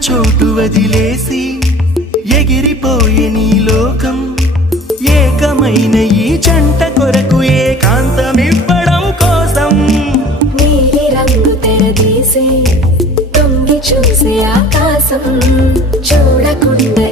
చోటు వదిలేసి ఎగిరిపోయే నీ లోకం ఏకమైన ఈ జంట కొరకు ఏకాంతమివ్వడం కోసం నీలి రంగు తెరదీసి తొంగి చూసే ఆకాశం చూడకుండా